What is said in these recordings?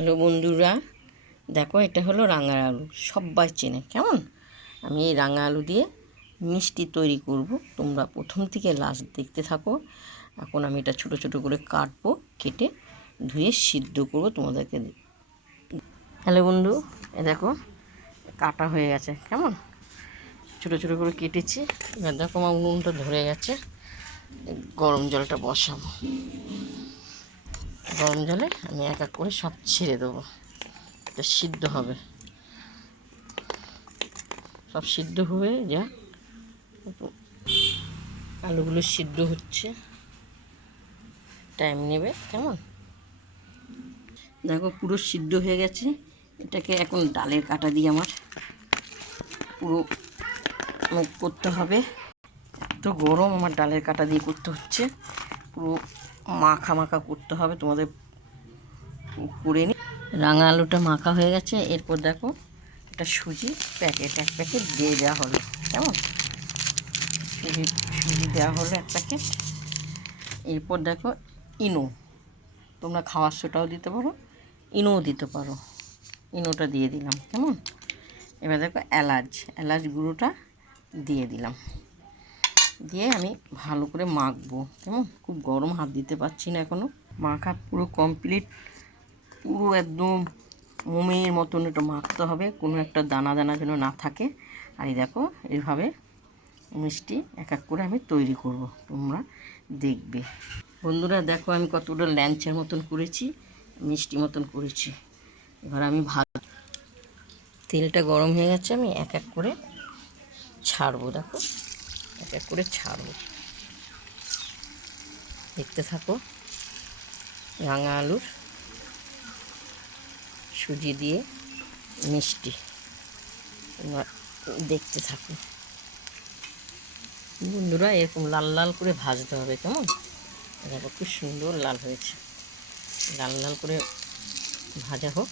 Hello বন্ধুরা, দেখো এটা হলো রাঙা আলু, সবাই চেনে। কেমন আমি এই রাঙা আলু দিয়ে মিষ্টি তৈরি করব, তোমরা প্রথম থেকে লাস্ট দেখতে থাকো। এখন আমি এটা ছোট ছোট করে কাটবো, কেটে ধুয়ে সিদ্ধ করব তোমাদেরকে। হ্যালো বন্ধু, এ দেখো কাটা হয়ে গেছে। কেমন ছোট ছোট করে কেটেছি। এবার দেখো আমার উনুনটা ধরে গেছে, গরম জলটা বসাবো। গরম জলে আমি এক এক করে সব ছেড়ে দেবো, এটা সিদ্ধ হবে। সব সিদ্ধ হয়ে যা, আলুগুলো সিদ্ধ হচ্ছে, টাইম নেবে। কেমন দেখো পুরো সিদ্ধ হয়ে গেছে। এটাকে এখন ডালের কাটা দিয়ে আমার পুরো করতে হবে। তো গরম, আমার ডালের কাটা দিয়ে করতে হচ্ছে, পুরো মাখা মাখা করতে হবে। তোমাদের করে নি, রাঙা আলুটা মাখা হয়ে গেছে। এরপর দেখো একটা সুজি প্যাকেট, এক প্যাকেট দিয়ে দেওয়া হলো। কেমন সুজি দেওয়া হলো এক প্যাকেট। এরপর দেখো ইনো, তোমরা খাওয়ার সোটাও দিতে পারো, ইনোও দিতে পারো। ইনোটা দিয়ে দিলাম। কেমন এবার দেখো এলাচ গুঁড়োটা দিয়ে দিলাম, দিয়ে আমি ভালো করে মাখবো। কেমন খুব গরম, হাত দিতে পারছি না এখনও। মাখা পুরো কমপ্লিট, পুরো একদম মোমের মতন এটা মাখতে হবে, কোনো একটা দানা দানা যেন না থাকে। আর এই দেখো এইভাবে মিষ্টি এক এক করে আমি তৈরি করব, তোমরা দেখবে। বন্ধুরা দেখো আমি কতটা ল্যাংচার মতন করেছি, মিষ্টি মতন করেছি। এবার আমি তেলটা গরম হয়ে গেছে, আমি এক এক করে ছাড়বো। দেখো এক এক করে ছাড়বো, দেখতে থাকো। রাঙা আলুর সুজি দিয়ে মিষ্টি, তোমরা দেখতে থাকো। বন্ধুরা এরকম লাল লাল করে ভাজতে হবে। কেমন দেখো খুব সুন্দর লাল হয়েছে, লাল লাল করে ভাজা হোক।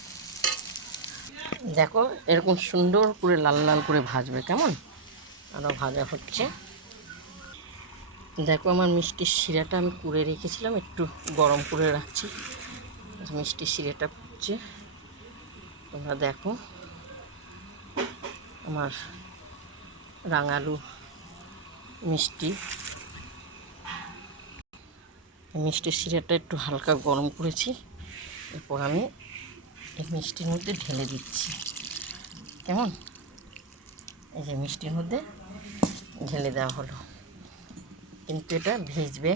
দেখো এরকম সুন্দর করে লাল লাল করে ভাজবে। কেমন আরও ভাজা হচ্ছে। দেখো আমার মিষ্টির শিরাটা আমি করে রেখেছিলাম, একটু গরম করে রাখছি। মিষ্টির শিরাটা ফুটছে, তোমরা দেখো। আমার রাঙালু মিষ্টির শিরাটা একটু হালকা গরম করেছি। এরপর আমি এই মিষ্টির মধ্যে ঢেলে দিচ্ছি। কেমন এই যে মিষ্টির মধ্যে ঢেলে দেওয়া হলো, কিন্তু এটা ভিজবে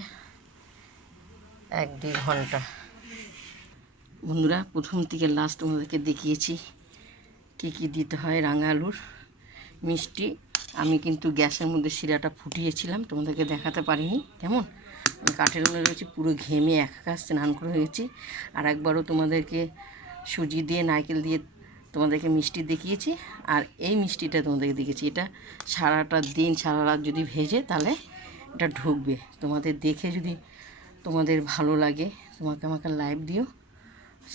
1-2 ঘন্টা। বন্ধুরা প্রথম থেকে লাস্ট তোমাদেরকে দেখিয়েছি কী কী দিতে হয় রাঙা আলুর মিষ্টি। আমি কিন্তু গ্যাসের মধ্যে শিরাটা ফুটিয়েছিলাম, তোমাদেরকে দেখাতে পারিনি। কেমন আমি কাঠের উনুনে রয়েছি, পুরো ঘেমে একাকার স্নান করে হয়েছি। আর একবারও তোমাদেরকে সুজি দিয়ে নারকেল দিয়ে তোমাদেরকে মিষ্টি দেখিয়েছি, আর এই মিষ্টিটা তোমাদেরকে দেখিয়েছি। এটা সারাটা দিন সারা রাত যদি ভেজে তাহলে এটা ঢুকবে। তোমাদের দেখে যদি তোমাদের ভালো লাগে, তোমাকে আমাকে লাইভ দিও,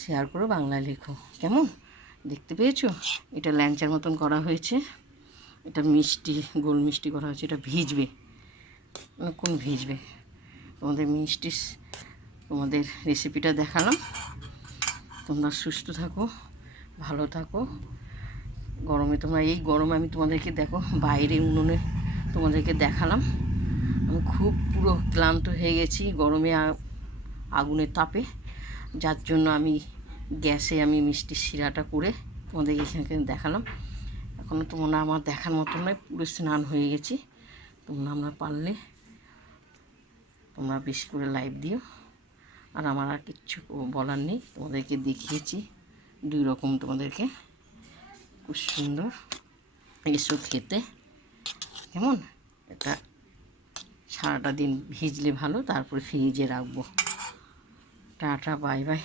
শেয়ার করো, বাংলায় লেখো। কেমন দেখতে পেয়েছো? এটা ল্যাংচার মতন করা হয়েছে, এটা মিষ্টি, গোল মিষ্টি করা হয়েছে। এটা ভিজবে, অনেকক্ষণ ভিজবে। তোমাদের রেসিপিটা দেখালাম। তোমরা সুস্থ থাকো, ভালো থাকো। এই গরমে আমি তোমাদেরকে দেখো বাইরে উনুনে তোমাদেরকে দেখালাম। আমি খুব পুরো ক্লান্ত হয়ে গেছি গরমে, আগুনের তাপে, যার জন্য আমি গ্যাসে মিষ্টির শিরাটা করে তোমাদেরকে এখানে দেখালাম। এখনও তোমরা আমার দেখার মতন নয়, পুরো স্নান হয়ে গেছি। আমরা পারলে তোমরা বেশি করে লাইভ দিও। আর আমার আর কিচ্ছু বলার নেই, তোমাদেরকে দেখিয়েছি 2 রকম। তোমাদেরকে খুব সুন্দর, এসো খেতে। কেমন এটা সারাটা দিন ভিজলে ভালো, তারপরে ফ্রিজে রাখবো। Tata, bye bye.